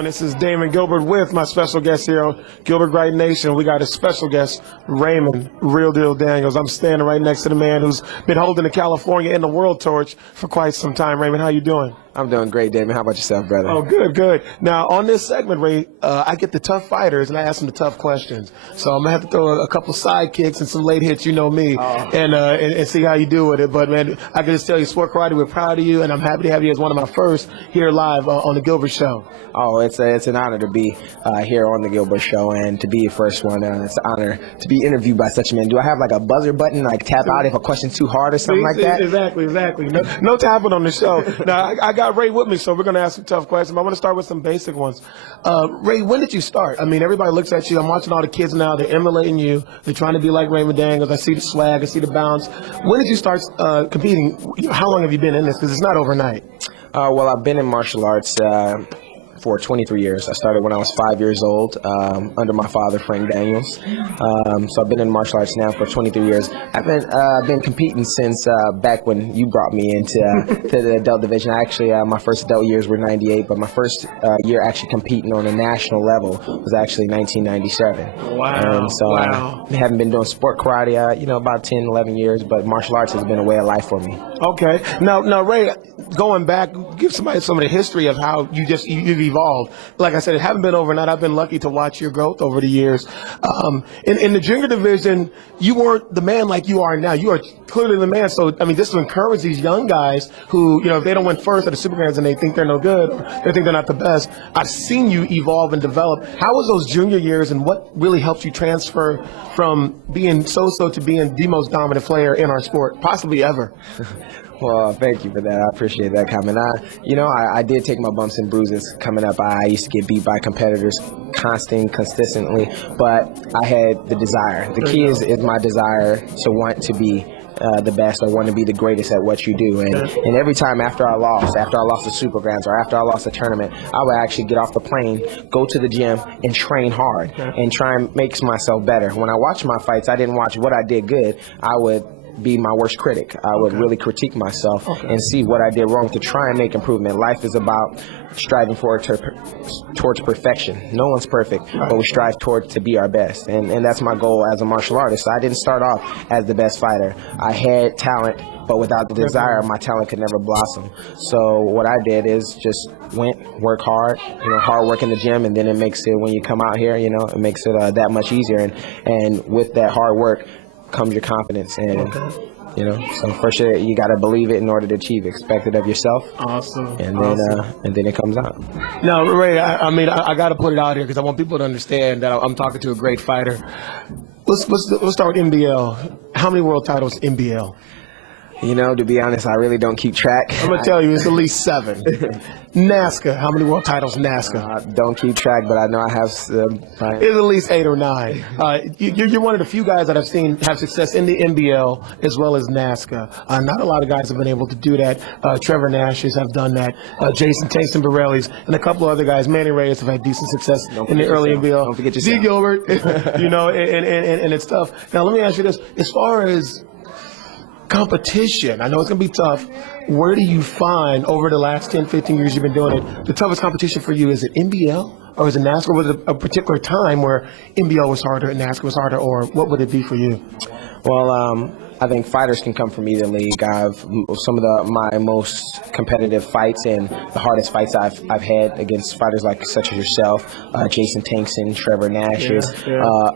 doing? This is Damon Gilbert with my special guest here on Gilbert Right Nation. We got a special guest, Raymond Real Deal Daniels. I'm standing right next to the man who's been holding the California and the world torch for quite some time. Raymond, how you doing? I'm doing great, Damon. How about yourself, brother? Oh, good, good. Now, on this segment, Ray, I get the tough fighters and I ask them the tough questions. So I'm going to have to throw a couple side kicks and some late hits, you know me, and see how you do with it. But, man, I can just tell you, Sport Karate, we're proud of you, and I'm happy to have you as one of my first here live on the Gilbert Show. Oh, it's an honor to be here on the Gilbert Show and to be your first one. It's an honor to be interviewed by such a man. Do I have like a buzzer button, like tap out if a question's too hard or something like that? Exactly. No tapping on the show. Now, I got Ray with me, so we're going to ask some tough questions. I want to start with some basic ones. Ray, when did you start? I mean, everybody looks at you. I'm watching all the kids now. They're emulating you. They're trying to be like Raymond Daniels. I see the swag. I see the bounce. When did you start competing? How long have you been in this? Because it's not overnight. Well, I've been in martial arts for 23 years. I started when I was 5 years old under my father, Raymond Daniels. So I've been in martial arts now for 23 years. I've been competing since back when you brought me into to the adult division. Actually, my first adult years were 98, but my first year actually competing on a national level was actually 1997. Wow. And so I haven't been doing sport karate, about 10, 11 years, but martial arts has been a way of life for me. Okay. Now, Ray, going back, give somebody some of the history of how you've evolved. Like I said, it haven't been overnight. I've been lucky to watch your growth over the years. In the junior division, you weren't the man like you are now. You are clearly the man. So, I mean, just to encourage these young guys who, if they don't win first at the Supergrands and they think they're no good, or they think they're not the best, I've seen you evolve and develop. How was those junior years, and what really helped you transfer from being so-so to being the most dominant player in our sport, possibly ever? Well, thank you for that. I appreciate that comment. I did take my bumps and bruises coming up. I used to get beat by competitors consistently, but I had the desire. The key is my desire to want to be the best, or want to be the greatest at what you do. And every time after I lost the Supergrands, or after I lost a tournament, I would actually get off the plane, go to the gym, and train hard and try and make myself better. When I watched my fights, I didn't watch what I did good. I would be my worst critic. I would really critique myself and see what I did wrong to try and make improvement. Life is about striving towards perfection. No one's perfect, but we strive to be our best. And that's my goal as a martial artist. I didn't start off as the best fighter. I had talent, but without the desire, my talent could never blossom. So what I did is just work hard, hard work in the gym, and then it makes it, when you come out here, it makes it that much easier. And with that hard work comes your confidence, and so first you got to believe it in order to achieve it. Expect it of yourself. Awesome. And then it comes out. Now, Ray, I got to put it out here because I want people to understand that I'm talking to a great fighter. Let's start with NBL. How many world titles NBL? To be honest, I really don't keep track. I'm going to tell you, it's at least 7. NASCA, how many world titles NASCA? I don't keep track, but I know I have It's at least 8 or 9. You're one of the few guys that I've seen have success in the NBL as well as NASCA. Not a lot of guys have been able to do that. Trevor Nash's have done that. Jason Tankson Borelli's, and a couple of other guys. Manny Reyes have had decent success in the early NBL. Don't forget yourself. Gilbert, and it's tough. Now, let me ask you this. As far as competition, I know it's going to be tough. Where do you find, over the last 10, 15 years you've been doing it, the toughest competition for you? Is it NBL or is it NASCA? Or was it a particular time where NBL was harder and NASCA was harder, or what would it be for you? Well, I think fighters can come from either league. I've some of my most competitive fights and the hardest fights I've had against fighters such as yourself, Jason Tankson, Trevor Nash,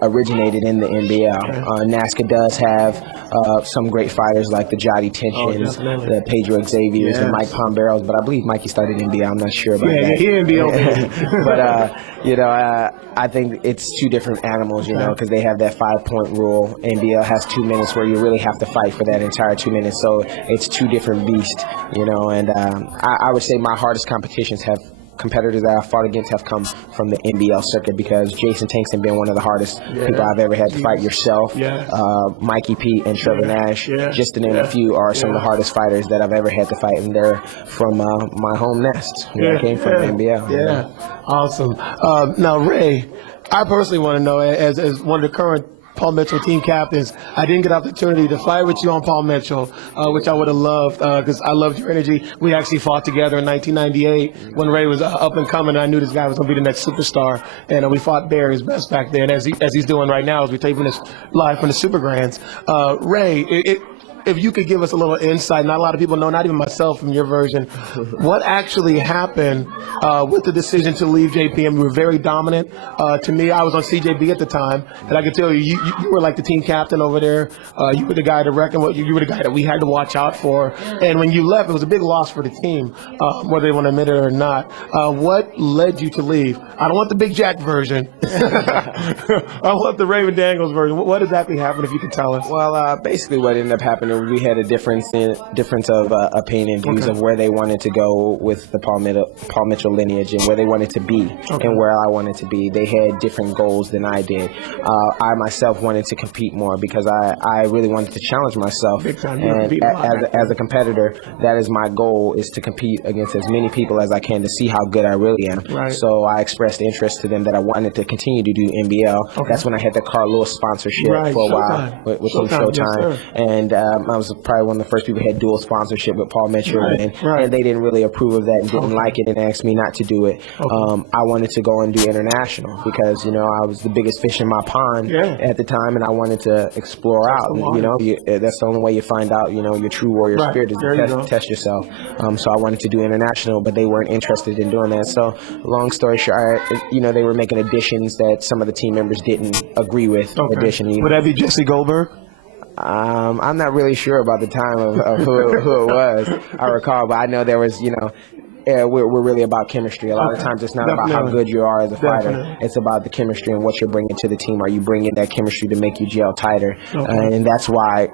originated in the NBL. NASCA does have some great fighters like the Jotty Tensions, the Pedro Xaviers, and Mike Pomberos, but I believe Mikey started NBL. I'm not sure about that. Yeah, he NBL. But I think it's two different animals, because they have that 5-point rule. NBL has 2 minutes where you really have to fight for that entire 2 minutes, so it's two different beasts, and I would say my hardest competitors that I've fought against have come from the NBL circuit, because Jason Tankson been one of the hardest people I've ever had to fight. Yourself, Mikey P, and Trevor Nash, just to name a few, are some of the hardest fighters that I've ever had to fight, and they're from my home nest, where I came from, the NBL. Awesome. Now, Ray, I personally want to know, as one of the current Paul Mitchell team captains. I didn't get the opportunity to fight with you on Paul Mitchell, which I would have loved because I loved your energy. We actually fought together in 1998 when Ray was up and coming. And I knew this guy was going to be the next superstar, and we fought Barry's best back then, as he's doing right now as we're taping this live from the Supergrands. Ray, if you could give us a little insight, not a lot of people know, not even myself from your version, what actually happened with the decision to leave JPM? You were very dominant. To me, I was on CJB at the time, and I can tell you were like the team captain over there. You were the guy to reckon with. You were the guy that we had to watch out for. And when you left, it was a big loss for the team, whether they want to admit it or not. What led you to leave? I don't want the Big Jack version. I want the Raymond Daniels version. What exactly happened, if you could tell us? Well, basically what ended up happening, we had a difference of opinion, views of where they wanted to go with the Paul Mitchell lineage and where they wanted to be and where I wanted to be. They had different goals than I did. I myself wanted to compete more because I really wanted to challenge myself. And as a competitor, that is my goal, is to compete against as many people as I can to see how good I really am. Right. So I expressed interest to them that I wanted to continue to do NBL. That's when I had the Carl Lewis sponsorship for a while with Showtime. Yes, and I was probably one of the first people who had dual sponsorship with Paul Mitchell, and they didn't really approve of that and didn't like it and asked me not to do it. I wanted to go and do international because, I was the biggest fish in my pond at the time, and I wanted to explore out. And, that's the only way you find out, your true warrior spirit is to test yourself. So I wanted to do international, but they weren't interested in doing that. So long story short, they were making additions that some of the team members didn't agree with. Would that be Jesse Goldberg? I'm not really sure about the time of who it was, I recall, but I know there was, we're really about chemistry. A lot of times it's not about how good you are as a fighter. It's about the chemistry and what you're bringing to the team. Are you bringing that chemistry to make you gel tighter? And that's why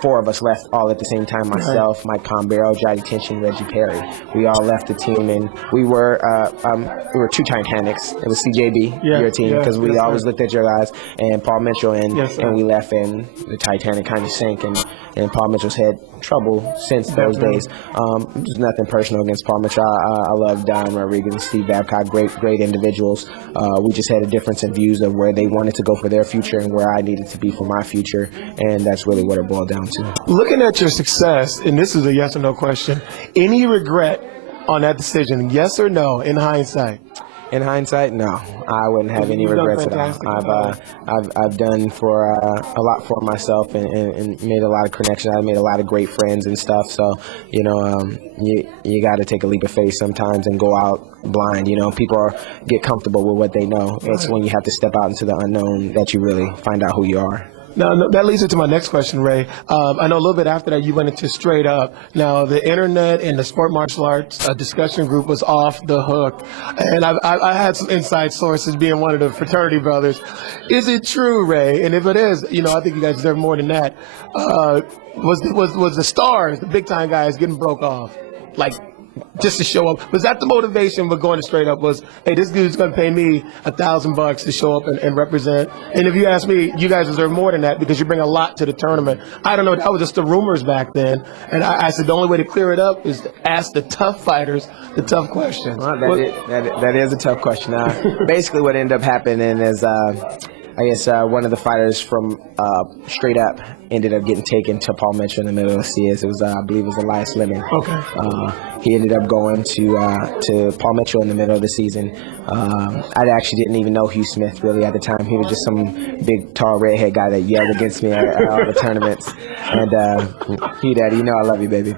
4 of us left all at the same time. Myself, Mike Pombero, Johnny Tension, Reggie Perry. We all left the team, and we were 2 Titanics. It was CJB, your team, because we always looked at your guys, and Paul Mitchell, and we left, and the Titanic kind of sank, and Paul Mitchell's had trouble since those days. There's nothing personal against Paul Mitchell. I love Don Rodriguez and Steve Babcock, great individuals. We just had a difference in views of where they wanted to go for their future and where I needed to be for my future, and that's really what it boiled down to. Looking at your success, and this is a yes or no question, any regret on that decision, yes or no, in hindsight? In hindsight, no. I wouldn't have any regrets at all. I've done for a lot for myself and made a lot of connections. I've made a lot of great friends and stuff. So, you got to take a leap of faith sometimes and go out blind. People get comfortable with what they know. It's when you have to step out into the unknown that you really find out who you are. Now, that leads into my next question, Ray. I know a little bit after that you went into Straight Up. Now, the internet and the sport martial arts discussion group was off the hook. And I had some inside sources being one of the fraternity brothers. Is it true, Ray? And if it is, I think you guys deserve more than that. Was the stars, the big-time guys, getting broke off? Like, just to show up? Was that the motivation for going to Straight Up, was, hey, this dude's going to pay me $1,000 to show up and represent? And if you ask me, you guys deserve more than that because you bring a lot to the tournament. I don't know. That was just the rumors back then. And I said the only way to clear it up is to ask the tough fighters the tough questions. Well, that is a tough question. Basically what ended up happening is I guess one of the fighters from Straight Up ended up getting taken to Paul Mitchell in the middle of the CS. It was, I believe it was Elias Lemon. He ended up going to Paul Mitchell in the middle of the season. I actually didn't even know Hugh Smith really at the time. He was just some big, tall, redhead guy that yelled against me at all the tournaments. And Hugh, Daddy, I love you, baby.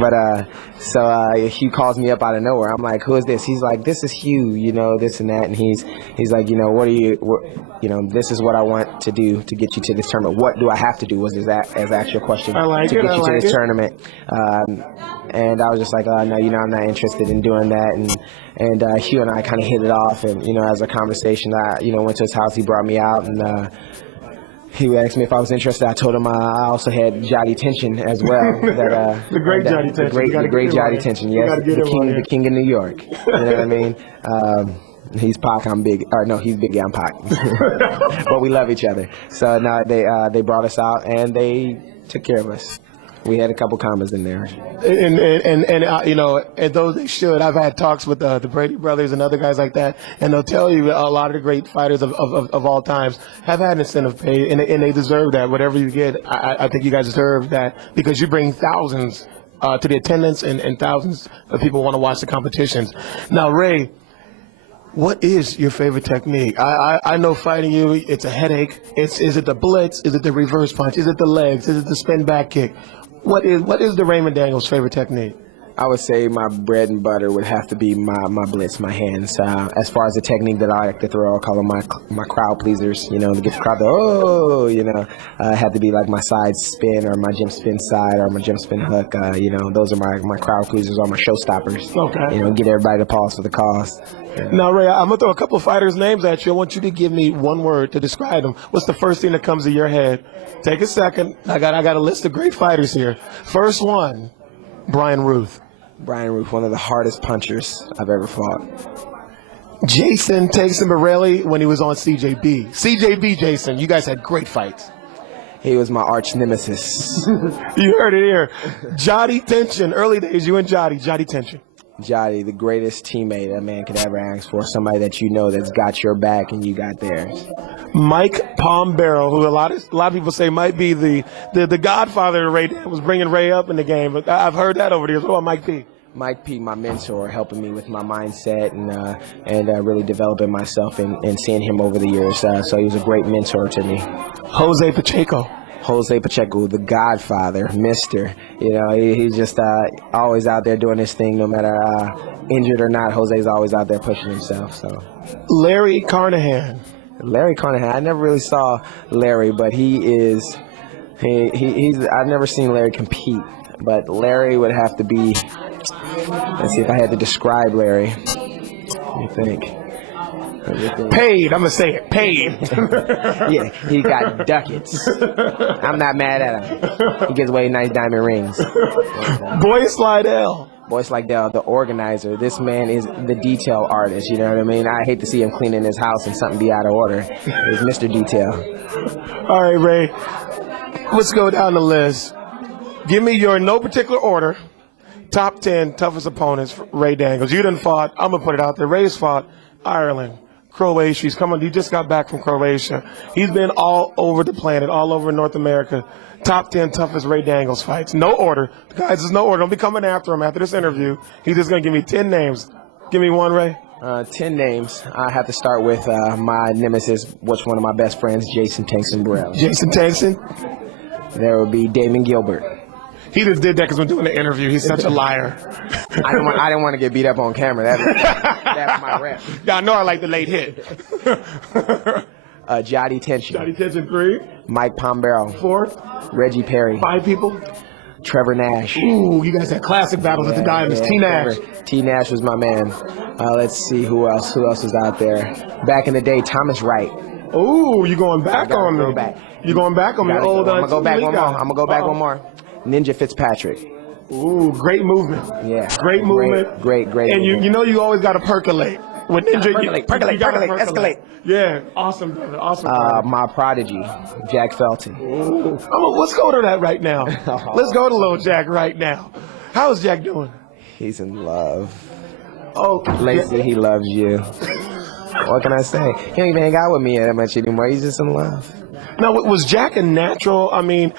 But so Hugh calls me up out of nowhere. I'm like, who is this? He's like, this is Hugh, this and that. And he's like, what are you, this is what I want to do to get you to this tournament. What do I have to do? Was his actual question to get you to this tournament. And I was just like, no, I'm not interested in doing that. And Hugh and I kind of hit it off. And, as a conversation, I, went to his house. He brought me out and he asked me if I was interested. I told him I also had Jotty Tension as well. The great Jotty Tension. The great Jotty Tension, yes. The king of New York. You know what I mean? He's Pac, I'm Big. Or no, he's Big, I'm Pac. But we love each other. So now they brought us out and they took care of us. We had a couple commas in there. And you know, and those they should. I've had talks with the Brady brothers and other guys like that, and they'll tell you a lot of the great fighters of all times have had incentive pay, and they deserve that. Whatever you get, I think you guys deserve that because you bring thousands to the attendance, and thousands of people want to watch the competitions. Now, Ray, what is your favorite technique? I know fighting you, it's a headache. Is it the blitz? Is it the reverse punch? Is it the legs? Is it the spin back kick? What is the Raymond Daniels' favorite technique? I would say my bread and butter would have to be my blitz, my hands. As far as the technique that I like to throw, I call them my crowd pleasers, you know, to get the crowd to, oh, you know. Have to be like my side spin or my jump spin side or my jump spin hook. You know, those are my crowd pleasers or my show stoppers. Okay. You know, get everybody to pause for the cause. Yeah. Now, Ray, I'm going to throw a couple of fighters' names at you. I want you to give me one word to describe them. What's the first thing that comes to your head? Take a second. I got a list of great fighters here. First one, Brian Ruth. Brian Ruth, one of the hardest punchers I've ever fought. Jason Tyson Borelli when he was on CJB. CJB, Jason, you guys had great fights. He was my arch nemesis. You heard it here. Jody Tension, early days, you and Jody Tension. Jody, the greatest teammate a man could ever ask for. Somebody that you know that's got your back and you got theirs. Mike Pombero, who a lot of people say might be the godfather of Ray Daniels, bringing Ray up in the game. But I've heard that over the years. What about Mike P? Mike P, my mentor, helping me with my mindset and really developing myself and seeing him over the years. So he was a great mentor to me. Jose Pacheco. Jose Pacheco, the godfather, mister. You know, he's just always out there doing his thing, no matter injured or not. Jose's always out there pushing himself. So, Larry Carnahan. Larry Carnahan. I never really saw Larry, but he's. I've never seen Larry compete, but Larry would have to be. Let's see if I had to describe Larry. Let me think. Paid. I'm going to say it. Paid. Yeah, he got ducats. I'm not mad at him. He gives away nice diamond rings. Boy Slidell. Boy Slidell, the organizer. This man is the detail artist. You know what I mean? I hate to see him cleaning his house and something be out of order. He's Mr. Detail. All right, Ray. Let's go down the list. Give me your, in no particular order, top 10 toughest opponents for Ray Daniels. You done fought. I'm going to put it out there. Ray's fought Ireland, Croatia. He's coming. He just got back from Croatia. He's been all over the planet, all over North America. Top 10 toughest Ray Daniels fights. No order. Guys, there's no order. Don't be coming after him after this interview. He's just going to give me 10 names. Give me one, Ray. 10 names. I have to start with my nemesis, which one of my best friends, Jason Tyson Borelli. Jason Tyson. There would be Damon Gilbert. He just did that because we're doing the interview. He's such a liar. I didn't want to get beat up on camera. That's my rep. Yeah, I know I like the late hit. Jody Tension. Jody Tension, 3. Mike Pombero. 4. Reggie Perry. 5 people. Trevor Nash. Ooh, you guys had classic battles at the Diamonds. T. Nash. T. Nash was my man. Let's see who else was out there. Back in the day, Thomas Wright. Ooh, you going back on me. Back. You going back on me. I'm going to go back one more. Ninja Fitzpatrick. Ooh, great movement. Yeah. Great movement. Great. And you know you always got to percolate. With Ninja, Percolate, escalate. Yeah, awesome, brother. Awesome. My prodigy, Jack Felton. Ooh. Let's go to that right now. Let's go to little Jack right now. How is Jack doing? He's in love. Oh, Lacey, he loves you. What can I say? He don't even hang out with me that much anymore. He's just in love. Now, was Jack a natural? I mean,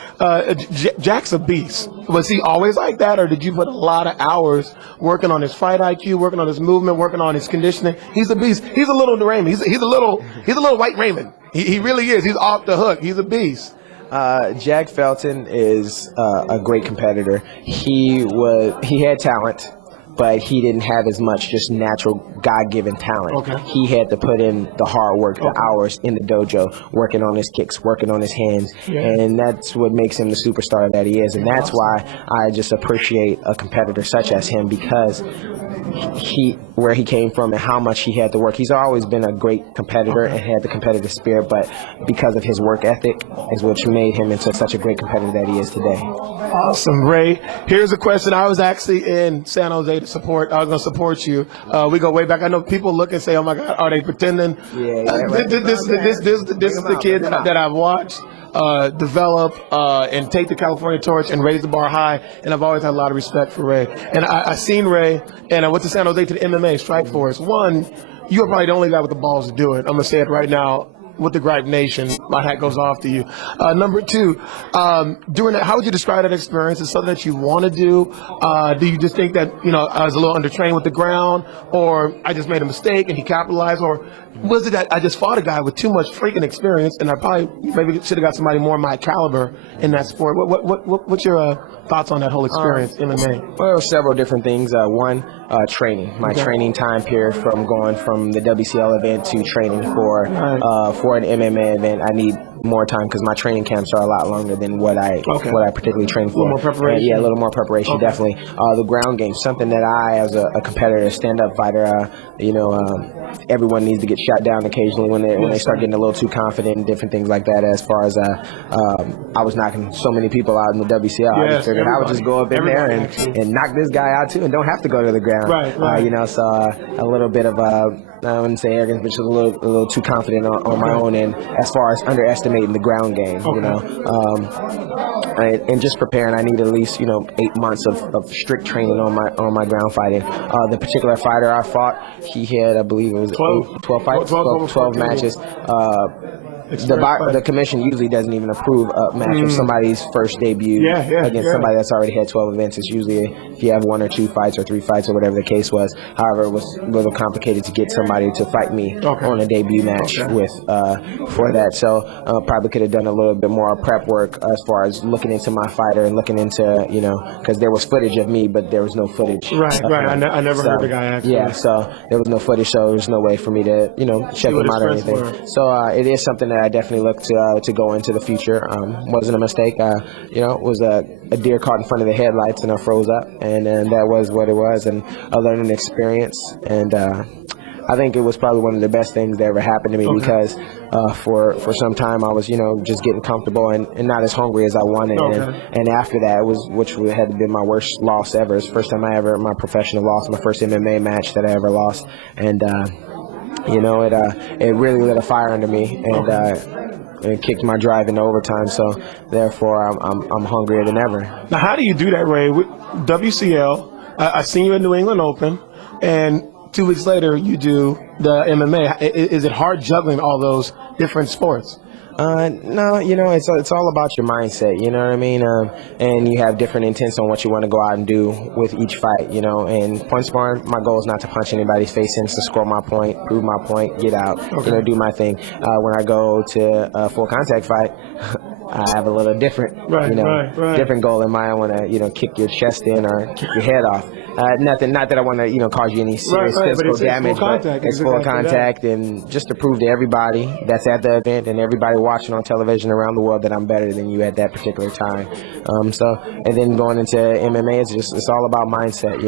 Jack's a beast. Was he always like that, or did you put a lot of hours working on his fight IQ, working on his movement, working on his conditioning? He's a beast. He's a little Raymond. He's a little white Raymond. He really is. He's off the hook. He's a beast. Jack Felton is a great competitor. He had talent, but he didn't have as much just natural God-given talent. Okay. He had to put in the hard work, the hours in the dojo, working on his kicks, working on his hands, and that's what makes him the superstar that he is. And that's why I just appreciate a competitor such as him, because where he came from and how much he had to work. He's always been a great competitor and had the competitive spirit, but because of his work ethic is what made him into such a great competitor that he is today. Awesome, Ray. Here's a question. I was actually in San Jose to support. I was going to support you. We go way back. I know people look and say, "Oh my God, are they pretending?" Yeah. This is the kid that I've watched. develop and take the California torch and raise the bar high. And I've always had a lot of respect for Ray. And I seen Ray, and I went to San Jose to the MMA Strike Force. One, you're probably the only guy with the balls to do it. I'm going to say it right now. With the Gripe Nation, my hat goes off to you. Number two, during that, how would you describe that experience? Is it something that you want to do? Do you just think that, I was a little undertrained with the ground, or I just made a mistake and he capitalized, or was it that I just fought a guy with too much freaking experience and I probably maybe should have got somebody more my caliber in that sport? What's your thoughts on that whole experience, MMA? Well, several different things. One, training. My training time period from going from the WCL event to training for an MMA event, I need more time because my training camps are a lot longer than what I particularly train for. A little more preparation? Yeah, a little more preparation, definitely. The ground game, something that I, as a competitor, a stand-up fighter, everyone needs to get shot down occasionally when they start getting a little too confident and different things like that. As far as I was knocking so many people out in the WCL, I just figured I would just go up in there and knock this guy out too, and don't have to go to the ground. Right. So a little bit of I wouldn't say arrogance, but just a little too confident on my own end as far as underestimating the ground game, and just preparing. I need at least 8 months of strict training on my ground fighting. The particular fighter I fought, he had, I believe it was 12 fights, 12 matches. The commission usually doesn't even approve a match of somebody's first debut against somebody that's already had 12 events. It's usually if you have 1 or 2 fights or 3 fights or whatever the case was. However, it was a little complicated to get somebody to fight me on a debut match with for that. So probably could have done a little bit more prep work as far as looking into my fighter and looking into because there was footage of me, but there was no footage. Right. I never heard the guy actually. Yeah, so there was no footage, so there was no way for me to check him out or anything. So it is something that I definitely look to go into the future. Wasn't a mistake. It was a deer caught in front of the headlights and I froze up, and that was what it was, and a learning experience. And I think it was probably one of the best things that ever happened to me because for some time I was just getting comfortable and not as hungry as I wanted. And after that, which had been my worst loss ever. It's the first time my professional loss, my first MMA match that I ever lost, and it really lit a fire under me, and it kicked my drive into overtime. So therefore, I'm hungrier than ever. Now, how do you do that, Ray? With WCL, I seen you in New England Open, and 2 weeks later you do the MMA. Is it hard juggling all those different sports? No, it's all about your mindset, you know what I mean? And you have different intents on what you want to go out and do with each fight, and point sparring, my goal is not to punch anybody's face in, it's to score my point, prove my point, get out, do my thing. When I go to a full contact fight, I have a little different, different goal in mind. I want to, kick your chest in or kick your head off. Not that I want to, cause you any serious physical damage, but it's full contact, and just to prove to everybody that's at the event and everybody watching on television around the world that I'm better than you at that particular time. And then going into MMA, it's all about mindset.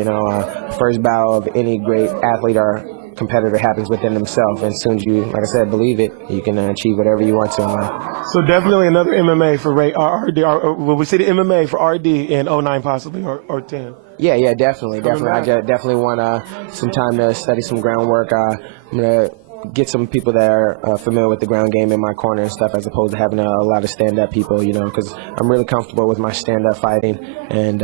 First battle of any great athlete or competitor happens within themselves, and as soon as you, like I said, believe it, you can achieve whatever you want to in life. So definitely another MMA for Ray, RD. Will we see the MMA for RD in 09 possibly, or 10? Yeah, definitely. I definitely want some time to study some groundwork. I'm gonna get some people that are familiar with the ground game in my corner and stuff, as opposed to having a lot of stand-up people, because I'm really comfortable with my stand-up fighting, and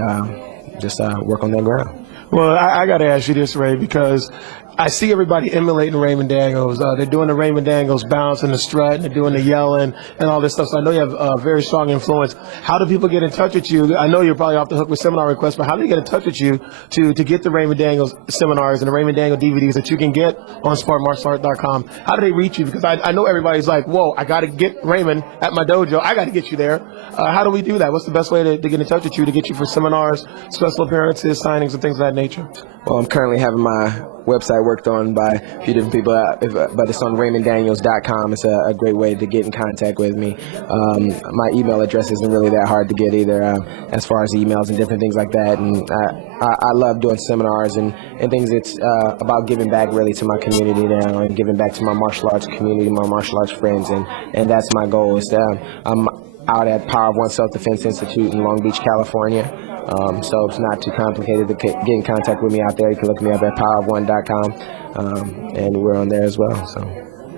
just work on that ground. Well, I got to ask you this, Ray, because I see everybody emulating Raymond Daniels. They're doing the Raymond Daniels bounce and the strut, and they're doing the yelling and all this stuff. So I know you have a very strong influence. How do people get in touch with you? I know you're probably off the hook with seminar requests, but how do they get in touch with you to get the Raymond Daniels seminars and the Raymond Daniels DVDs that you can get on smartmartialart.com? How do they reach you? Because I know everybody's like, whoa, I got to get Raymond at my dojo. I got to get you there. How do we do that? What's the best way to get in touch with you, to get you for seminars, special appearances, signings, and things of that nature? Well, I'm currently having my website worked on by a few different people, but it's on RaymondDaniels.com. It's a great way to get in contact with me. My email address isn't really that hard to get either, as far as emails and different things like that. And I love doing seminars and things. It's about giving back really to my community now, and giving back to my martial arts community, my martial arts friends, and that's my goal. I'm out at Power of One Self-Defense Institute in Long Beach, California. So it's not too complicated to get in contact with me out there. You can look me up at powerofone.com, and we're on there as well. So.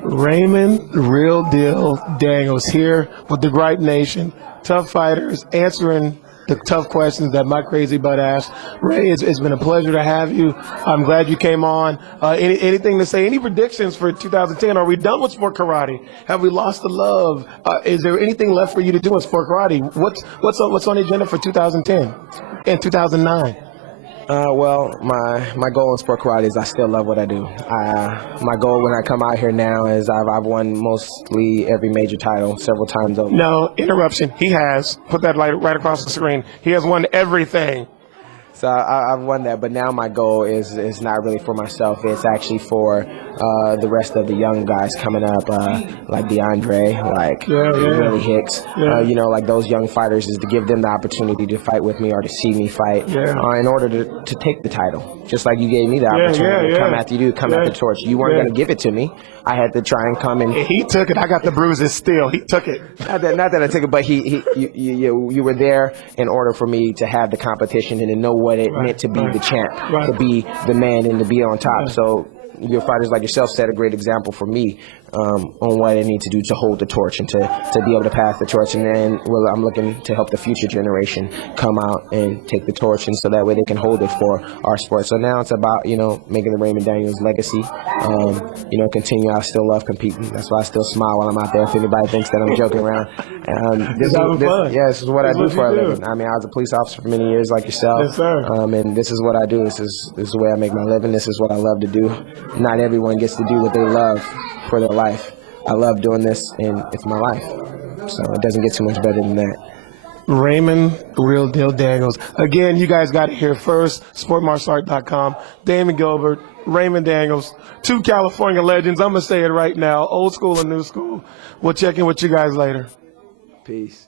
Raymond Real Deal Daniels here with the Gripe Nation. Tough fighters answering the tough questions that my crazy butt asked. Ray, it's been a pleasure to have you. I'm glad you came on. Anything to say? Any predictions for 2010? Are we done with sport karate? Have we lost the love? Is there anything left for you to do in sport karate? What's on the agenda for 2010 and 2009? Well, my goal in sport karate is I still love what I do. My goal when I come out here now is I've won mostly every major title several times over. No, interruption. He has. Put that light right across the screen. He has won everything. So I've won that, but now my goal is not really for myself. It's actually for the rest of the young guys coming up, like DeAndre, like Willie Hicks, like those young fighters, is to give them the opportunity to fight with me or to see me fight in order to take the title. Just like you gave me the opportunity to come after you, come after the torch. You weren't going to give it to me. I had to try and come and. He took it. I got the bruises still. He took it. Not that I took it, but you were there in order for me to have the competition and to know what it meant to be the champ, to be the man and to be on top. So your fighters like yourself set a great example for me on what I need to do to hold the torch and to be able to pass the torch. And then I'm looking to help the future generation come out and take the torch, and so that way they can hold it for our sport. So now it's about, making the Raymond Daniels legacy, continue. I still love competing. That's why I still smile while I'm out there if anybody thinks that I'm joking around. This is what I do for a living. I mean, I was a police officer for many years like yourself. Yes, sir. And this is what I do. This is the way I make my living. This is what I love to do. Not everyone gets to do what they love for their life. I love doing this, and it's my life. So it doesn't get too much better than that. Raymond Real Deal Daniels. Again, you guys got it here first. SportMartialArt.com. Damon Gilbert, Raymond Daniels, two California legends. I'm going to say it right now. Old school and new school. We'll check in with you guys later. Peace.